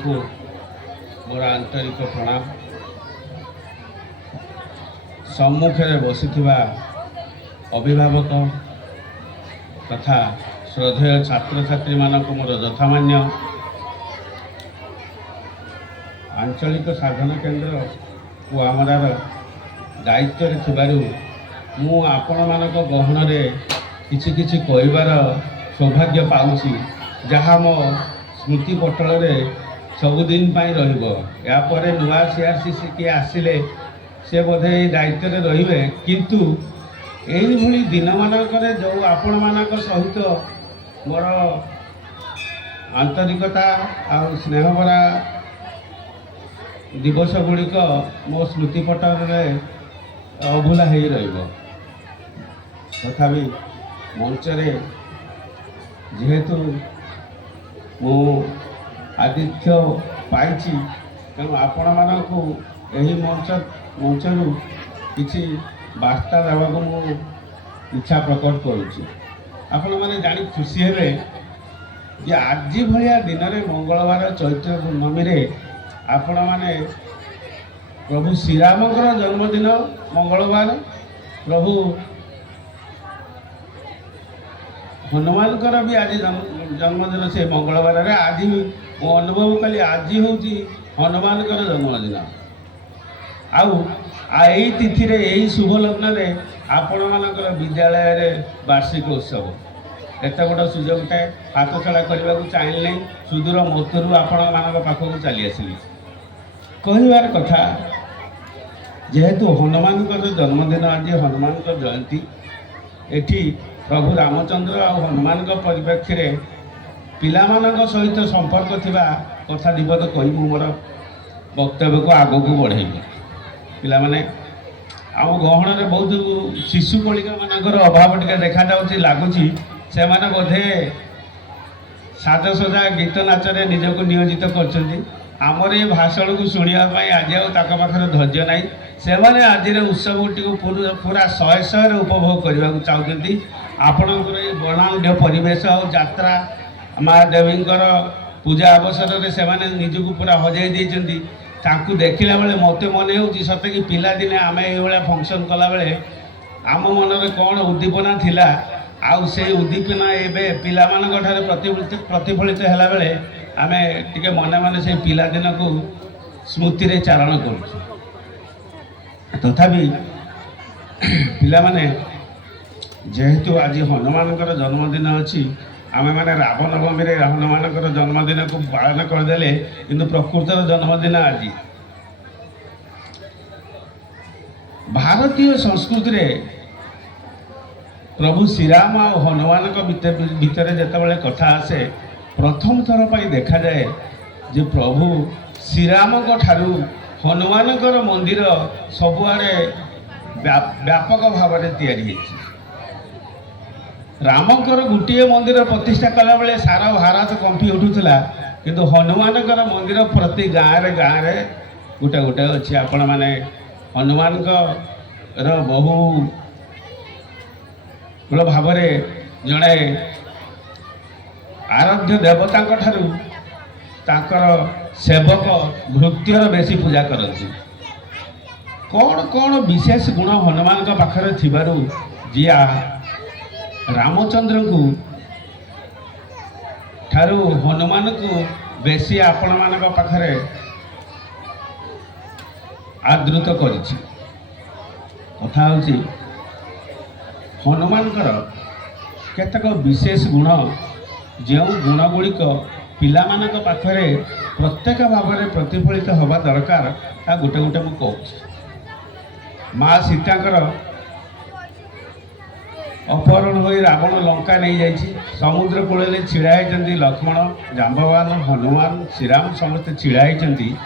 को मोर आंतरिक प्रणाम। सम्मुखे बसी अभिभावक तथा श्रद्धेय छात्र छात्री मानक मोर यथामान्य आंचलिक साधन केन्द्र को आमरार दायित्व थिबारु मु आपण मानक गहन किछि किछि कहबार सौभाग्य पाउछि, जहाँ मो स्मृति पटल रे सबुदिन रहिबो। या परे नुआ सीआरसीसी किए आसिले से बोधे दायित्व रे रहिबे, किंतु एही भली दिन मानकरे जो आपण मानक सहित मोर आंतरिकता आ स्नेहभरा दिवस गुड़िक मो स्मृति पटल रे अभूला हो रहिबो। तथापि मंचरे जेहेतु मु आतिथ्य पाइछि तेणु आपण मानकु एही मंचरू किछि वार्ता देवाक मु इच्छा प्रकट करुछि। आपण माने जानी खुशी हेबे जे आज भलिया दिन में मंगलवार चैत्र पूर्णमी रे आपण माने प्रभु श्रीरामकर जन्मदिन मंगलवार, प्रभु हनुमानकर भी आज जन्मदिन से मंगलवार रे। आज मो अनुभव कली आज हूँ हनुमानकर जन्मदिन। आई तिथि रे यही शुभ लग्न रे आपण मानकर विद्यालय रे वार्षिक उत्सव एत बड़ सुजोग टाए हाथ छड़ा करने को चाहिए नहीं। सुदूर मतरू आपण मान पाखक चली आसली कहबार कथा, जेहेतु हनुमानकर जन्मदिन आज हनुमान जयंती एठी प्रभु रामचंद्र आ हनुमान परिप्रेक्षी रे पिलामानक सहित संपर्क थिबा कथा दिपद कही मोर वक्तव्य को आग को बढ़ेबी। पिला माने आम गहन रे बहुत शिशु कलिका मानकर अभाव टिके देखा जाउछि लागुछि। से माने बोधे साजसजा गीत नाचरे निजको नियोजित करछन्ति। आमर ये भाषण को शुणा आज आखिर धैर्य ना से मैंने आज उत्सव टी पूरा शहे शहे उपभोग करने को चाहते। आपणकर ये वर्णाढ़ परिवेश और यात्रा महादेवी पूजा अवसर में से निजक पूरा हजई देती। देखला बेले मत मन हो सत कि पिलादिने आम ये फंक्शन कला बेले आम मन कौन उद्दीपना थिला आउ से उद्दीपना एवं पिलामानक प्रतिफलित है बेले आम टे मन मन से पिलादिन को स्मृति रे चारण कर। तथापि पिला माने जेहेतु आज हनुमानकर जन्मदिन अच्छी आम मैंने रामनवमी रे हनुमानकर जन्मदिन को पालन करदे, किंतु प्रकृतर जन्मदिन आज भारतीय संस्कृति रे प्रभु श्रीराम और हनुमान भितर जितेबाला कथा आसे प्रथम थर पर देखा जाए जे प्रभु श्रीराम ठारू हनुमानकर मंदिर सबुआड़े व्यापक भाव में तैयारी। रामकर गोटे मंदिर प्रतिष्ठा कला बेले सारा भारत कंपी उठूला, किंतु हनुमानकर मंदिर प्रति गाँव रे गोटे गोटे अच्छी। आपण माने हनुमान बहु भाव जड़े आराध्य देवता ठारू तांकर सेवक भृत्यर बेसी पूजा करती। कौन कौन विशेष गुण हनुमान पाखरे थिबारु जिया रामचंद्र को ठारू हनुमान को बेसी आपण मान पाखरे आदृत करिछि। कथा होछि हनुमानकर केतक विशेष गुण जो गुण गुड़िक पिलामानक पाखरे प्रत्येक भाव में प्रतिफलित हवा दरकार ता गोटे गोटे मु कहूँ। माँ सीताकर अपहरण हो रावण लंका नहीं जाइए, समुद्र कूल छिड़ा होती लक्ष्मण जाम्बवान हनुमान श्रीराम समस्ते छिड़ा होती।